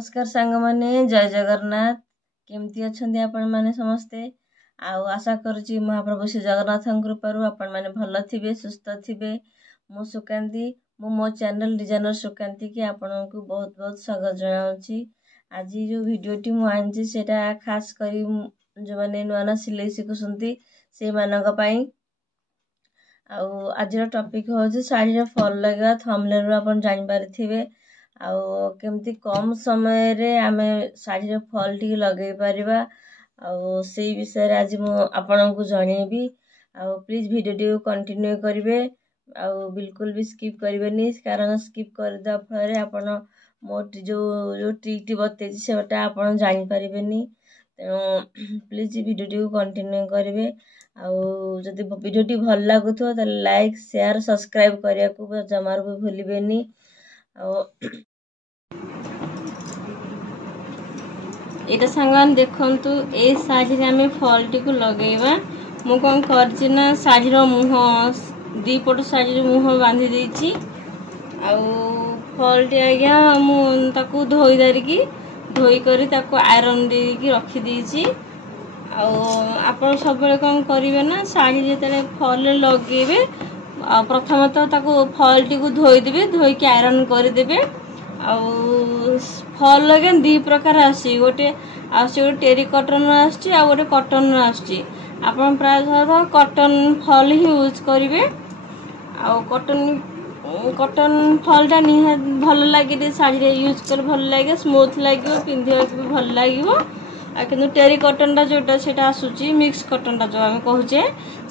नमस्कार सांग माने जय जगन्नाथ केमती अछंती आपण माने समस्ते आशा करूची महाप्रभु श्री जगन्नाथ कृपारू आपण माने भल थिबे सुस्थ थिबे मो सुकांती मो चैनल डिजाइनर सुकांती की आपण को बहुत बहुत स्वागत जनाउची। आज जो वीडियोटी मु आनची सेटा खास करी जो माने नुआना सिलाई सिखुसंती से मानक पई आज टॉपिक होची साड़ी रे फॉल लगवा थंबनेल रो आपण जानि पारिथिबे केमती कम समय रे आमे साड़ी रे फॉल टी लगे परिबा से विषय आज मु आपन को जणेबी प्लीज वीडियो टी कंटिन्यू करिवे बिल्कुल भी स्किप करिवेनी कारण स्किप कर द फरे आपन मोट जो ट्रिक टी बतेछि सेटा आपन जानि परिबेनी प्लीज वीडियो टी कंटिन्यू करिवे जदि वीडियो टी भल लागुथो त लाइक शेयर सब्सक्राइब करिया को जमार भी भूलिबेनी। एटा संगन देखंतु ए साड़ी रे हमें फॉल टी को लगेबा मु कोन करछि ना साड़ी रो मुह दी पट साड़ी रो मुह बांधी देछि फॉल टी आज्ञा मु ताकू धोई दारी की धोई करी ताकू आयरन दे की रखी देछि आपण सब बेले कोन करिवे ना साड़ी जेतले फॉल लगेबे प्रथम तो ताकू फॉल टी को धोई देबे धोई के आयरन कर देबे फॉल लगे दी प्रकार आसी गोटे टेरी कॉटन आसी आ गोटे कॉटन आसी आपण प्राय कॉटन फॉल ही यूज करिवे कॉटन फॉल टा निहा भल लागे साड़ी रे यूज कर भल लागे स्मूथ लागे पिंधिया भी भल लागिवो किंतु टेरी कॉटन टा जोटा सेटा आसुची मिक्स कॉटन टा जो हम कहूचे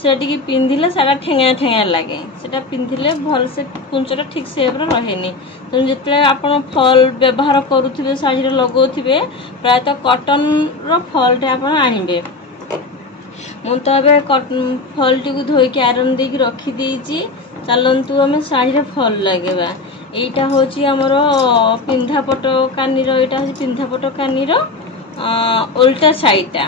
से टिके पिंधिले सारा ठेंगा ठेंगा लागे सेटा पिंधिले भल से कुंचटा ठीक शेप रे रहेनी तो जेतले आपण फॉल व्यवहार करूथिबे साड़ी रे लगौथिबे प्राय तो कॉटन रो फॉल टा आपण आनिबे मु तो अबे फॉल टी को धोई के आयरन दे की रखी देछि चलंतु हमें साड़ी रे फॉल लगेबा एटा होची हमरो पिंधा पट कानी रो एटा होची पिंधा पट कानी रो उल्टा साइडटा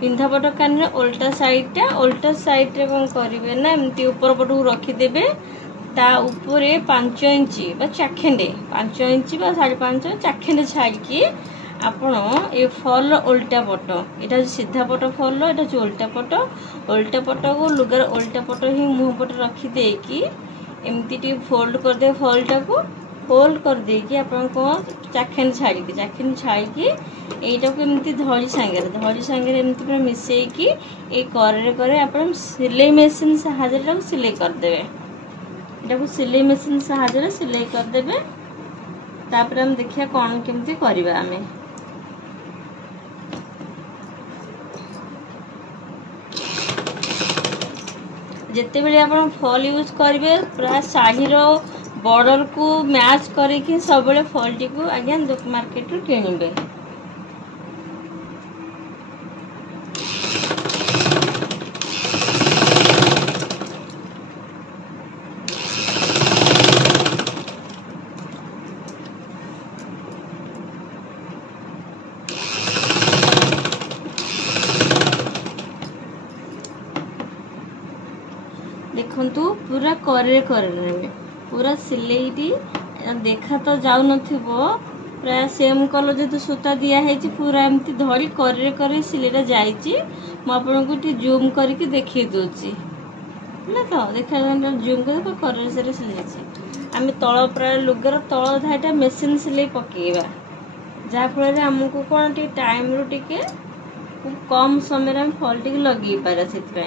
पिंधा पट कानी उल्टा साइड रे कोन करिवे ना एमती ऊपर पटू रखी देबे ता ऊपरे 5 इंच बा चाखेंडे 5 इंच बा 5.5 चाखेंडे छाड़ के आपण ए फॉल उल्टा पट एटा सीधा पट फॉल एटा उल्टा पट को लुगर उल्टा पट ही मुंह पट रखी दे की एमती टी फोल्ड कर दे फॉल टा को फोल्ड कर दे की आपण को चाखेंड छाड़ी के एटा को एमती धड़ी सांगे एमती पूरा मिसई की ए करे आपण सिलाई मशीन सहायता को सिलाई कर देबे एटा को सिलाई मशीन सहायता सिलाई कर देबे तापर हम देखिया कोन केमती करबा हमें जेते बेले आपण फॉल यूज करबे प्राय साड़ी रो बॉर्डर को मैच करके सब बेले फॉल टी को आज्ञा मार्केट रो किनिबे देखंतु पूरा करे पूरा सिलाई टी देखा तो जाउ नथिबो प्राय सेम कलर जेतु सूता दिया हेची पूरा एमती धड़ी करे सिलाईटा जाईची म आपन को टी जूम करके देखि दोची ना तो देखा जूम कर करे से सिलाई आमे तळ प्राय लुगर तळ धाटा मशीन सिलाई पकेबा जा फल रे हमको कोन टी टाइम रो टिके कम समय रे हम फॉल टी लगी पारा सेत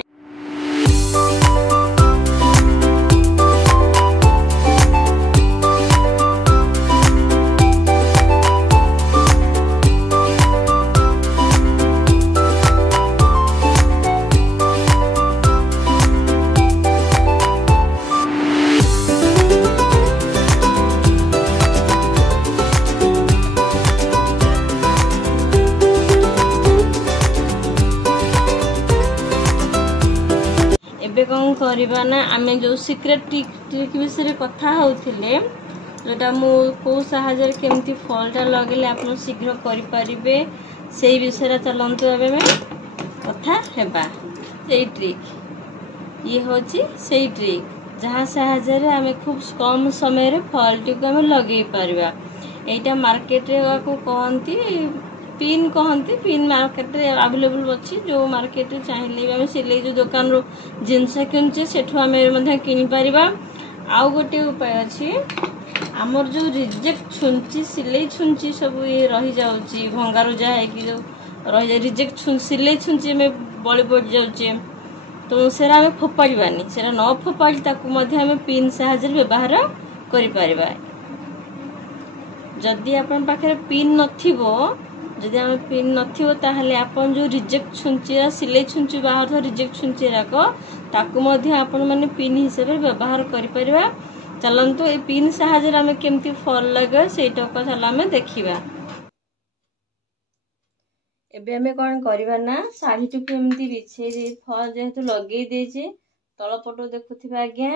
कौन करबा ना आमे जो सीक्रेट ट्रिक विषय कथा होथिले जोटा मु को सहायता केमती फॉल टा लगेले आपण शीघ्र करि परिबे सेही विषय चलंतु एबे में कथा हेबा सेही ट्रिक ये होची सेही ट्रिक जहाँ सहायता आमे खूब कम समय रे फॉल टी को आमे लगेई परिबा एटा मार्केट रे को कहंती पिन कहंती पिन मार्केट रे अवेलेबल अछि जो मार्केट रे चाहिए आम सिलाई जो दुकान रो जिनस किनुचे सेठु आम किनि परिबा। आउ गोटे उपाय अछि आमर जो रिजेक्ट छुंची सिलाई छुंची सब ये रही जाउची भंगा रुजा है कि जो रही जा रिजेक्ट सिलाई छुंची में बळी पड़ जाउची तो सेरा हमें फोपाड़बानी सेरा न फोपाड़ी ताकू मध्य हमें पिन साहाଯ୍य व्यवहार करि परिबा। जदि आपण पाखे पिन नथिबो जदि हम पिन नथिबो ताहले आपण जो रिजेक्ट छुंची सिलाई छुंची बाहर रिजेक्ट छुंची राको ताकू मध्य आपण माने पिन हिसाब रे व्यवहार करि परिबा। चलंतु ए पिन साहाଯ୍य रे हमें केमती फॉल लगे सेटा को चला हमें देखिबा। एबे हमें कोन करबा ना साड़ी टुकु एमती बिछे दे फॉल जेहेतु लगे देजे तळ पटो देखुथिबा आज्ञा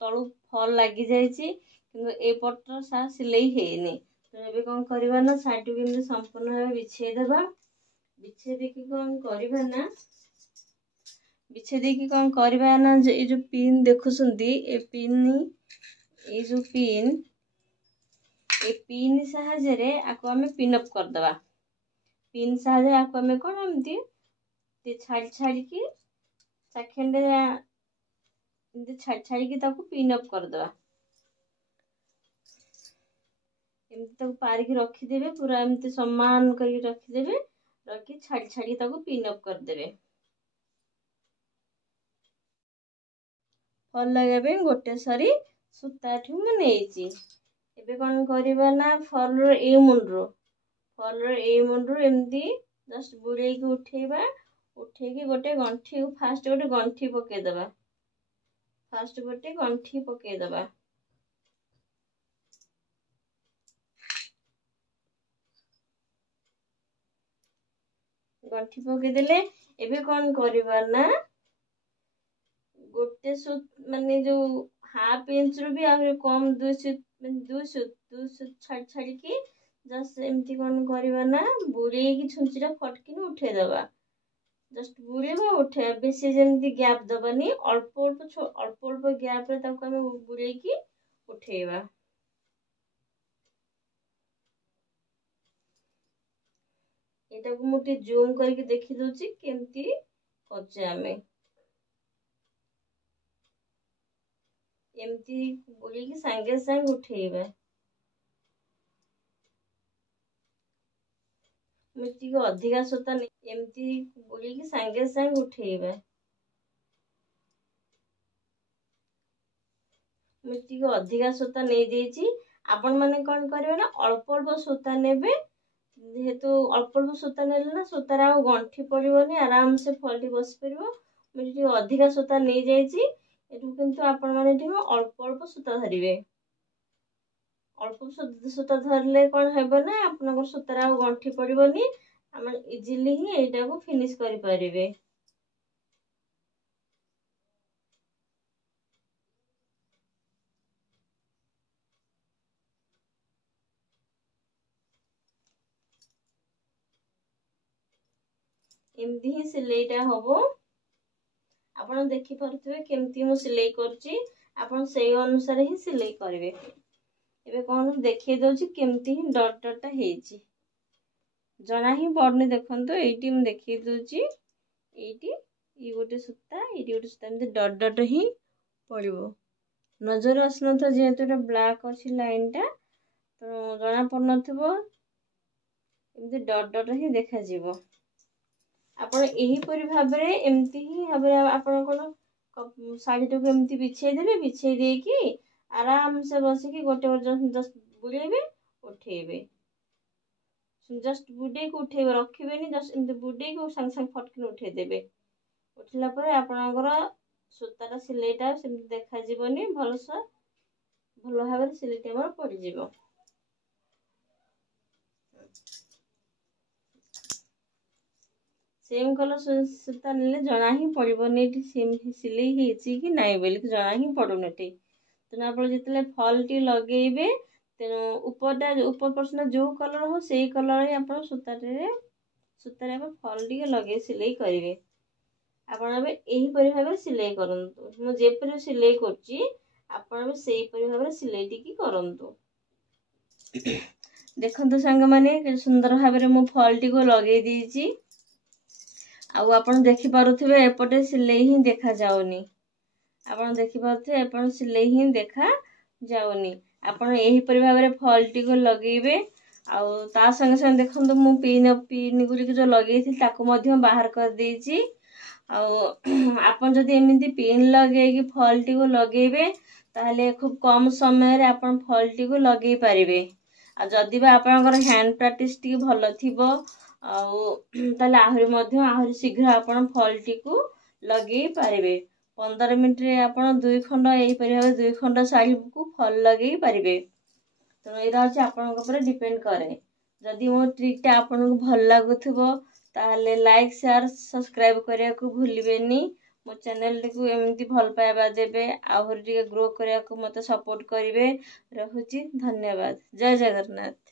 तळु फॉल लागि जायछि किंतु ए पटो सा सिलाई हेनी। तो एबे कोन करबा ना साड़ी टुकु एमती संपूर्ण भाबे बिछे देबा। बिछे देकी कोन करबा ना बिछे देकी कोन करबा ना जे ए जो पिन देखुसुंदी ए जो पिन साहाଯ୍य रे आको हमें पिन अप कर दबा। पिन साहाଯ୍य आको हमें कोन एमती ते छाड़ी की सेकंड रे एमती छाड़ी की ताको पिन अप कर दबा। एमती ताको पार की रखी देबे पूरा एमती समान करके रखी देबे रखी छाड़ी ताको पिन अप कर देबे। फॉल लगाबे गोटे सरी सूता ठु म नेइची। एबे कोन करबा ना फॉल रो ए मुंडरो एमती जस्ट बुड़े की उठेबा उठे की गोटे गंठी फास्ट गोटे गंठी पके दबा। फास्ट गोटे गंठी पके दबा। गंठी पके देले एबे कोन करबा ना गोटे सूत माने जो हाफ इंच रो भी आहुरी कम दुई सूत छाड़ी की जस्ट एमती कोन करबा ना बुड़े की छुंचीरा फटकिन उठे दबा। जस्ट बुड़ेबा उठे बेसी जेमती गैप दबानी अल्प अल्प गैप रे ताको हम बुड़े की उठेबा। एटा को मुटे जूम करके देखि दोची केमती करछे हमें एमती बुड़ी की संगे संग उठेबा। मुटी को अधिका सूता एमती बुड़ी की संगे संग उठेबा। मुटी को अधिका सूता नहीं देची आपण माने कोन करबे ना अल्प अल्प सूता नेबे जेहेतु अल्प अल्प सूता नेले ना सूतार आ गंठी पड़िबोनी आराम से फलटी बस परिबो। मुटी अधिका सूता नहीं जायची एठु किंतु आपण माने ठीक अल्प अल्प सूता धरिबे। अल्प सूता धरले कोन हेबे ना आपनकर सूतार आ गंठी पड़िबोनी हम इजीली ही एटा को फिनिश करि परिबे। एमती ही सिलाईटा हबो। आपण देखि परथबे केमती मु सिलाई करची आपण सेही अनुसार ही सिलाई करबे। एबे कोन देखि दोची केमती ही डॉट डॉट हेची जना ही बडनी देखंतो एटी मु देखि दोची एटी ई गोटे सूता एटी गोटे सूता एमती डॉट डॉट ही पड़िबो। नजर आसनो तो जेहेतु एटा ब्लैक अछि लाइन टा तो जना पड़नथबो एमती डॉट डॉट ही देखा जीवो। आपण एही परि भाबरे एमती ही भाबरे आपण कोन साड़ी टको एमती बिछे देबे बिछे देकी आराम से बसी की गोटे जस्ट बुड़ेबे उठेबे। जस्ट बुडे को उठेबे रखिबेनी जस्ट एमती बुडे को संग संग फटकिन उठे देबे। उठला परे आपनकर सूतार सिलाईटा सेमती देखा जीवनी भलसा भलो भाबरे सिलाईटा हमर पड़ी जीवो। सेम कलर सूता नेले जना ही पड़िबोनी सेम सिलाई हेची कि नाइ बोली जना ही पड़ुनटी। तेना आपण जेतले फॉल टी लगेइबे तेनु ऊपर पर्सन जो कलर हो सेही कलर ही आपण सूतारे आपण फॉल टी लगे सिलाई करिवे। आपण अब एही परि भाबे सिलाई करंतु मु जे परि सिलाई करची आपण अब सेही परि भाबे सिलाई टी की करंतु। देखंतु सांग माने के सुंदर भाबरे मु फॉल टी को लगे दीची आउ आपण देखि पारुथिबे एपटे सिलेई ही देखा जाउनी आपण देखि पारुथिबे आपण सिलेई ही देखा जाउनी आपण एही परि भाबरे फॉल टी को लगेबे आउ ता संगे संगे देखंतु मु पिन गुरी जो लगेई थी ताको मध्य बाहर कर देची आपण जदि एमिति पिन लगे कि फॉल टी को लगेबे ताहले खूब कम समय रे आपण फॉल टी को लगेई पारिबे आ जदि बा आपनकर हैंड प्रैक्टिस टी भलो थिबो ताहले आहुरी शीघ्र आपण फॉल टी को लगेई पारिबे 15 मिनिट रे आपण 2 खंड एही परि भाबे 2 खंड साड़ी को फॉल लगेई पारिबे तो एरा होची आपनक ऊपर डिपेंड करे जदि मो ट्रिक टा आपनक भल लागुथबो ताहले लाइक शेयर सब्सक्राइब करिया को भूलिबेनी मो चैनल को एमती भल पाइबा देबे आहुरी टिके ग्रो करिया को मते सपोर्ट करिवे रहुची धन्यवाद जय जगन्नाथ।